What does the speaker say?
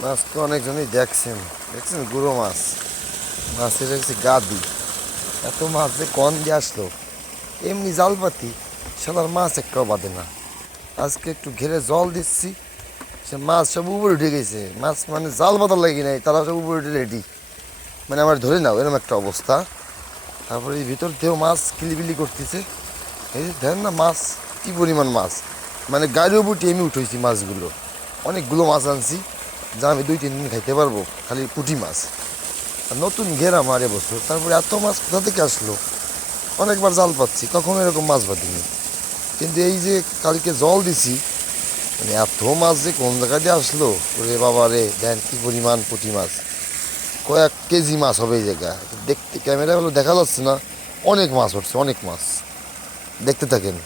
মাছ তো অনেকজনই দেখছেন দেখছেন গুঁড়ো মাছ মাছের হচ্ছে গাদি এত মাছ যে কন দিয়ে আসলো এমনি জাল পাতি সালার মাছ একটাও বাঁধে না আজকে একটু ঘেরে জল দিচ্ছি সে মাছ সব উপরে উঠে গেছে মাছ মানে জাল বাঁধার লাগে নাই তারা সব উপরে উঠে রেডি মানে আমার ধরে নাও এরকম একটা অবস্থা। তারপরে এই ভিতর থেকেও মাছ কিলিবিলি করতেছে এই যে দেখেন না মাছ কি পরিমাণ মাছ মানে গাড়ির উপর আমি উঠেছি মাছগুলো অনেকগুলো মাছ আনছি যা আমি 2-3 দিন খাইতে পারবো খালি পুঁটি মাছ আর নতুন ঘের আমার এবছর তারপরে এত মাছ কোথা থেকে আসলো অনেকবার জাল পাচ্ছি কখনো এরকম মাছ বাঁধিনি কিন্তু এই যে কালকে জল দিছি মানে এত মাছ যে কোন জায়গা দিয়ে আসলো ওরে বাবা রে দেন কি পরিমাণ পুঁটি মাছ কয়েক কেজি মাছ হবে এই জায়গা দেখতে ক্যামেরা হলো দেখা যাচ্ছে না অনেক মাছ উঠছে অনেক মাছ দেখতে থাকেন।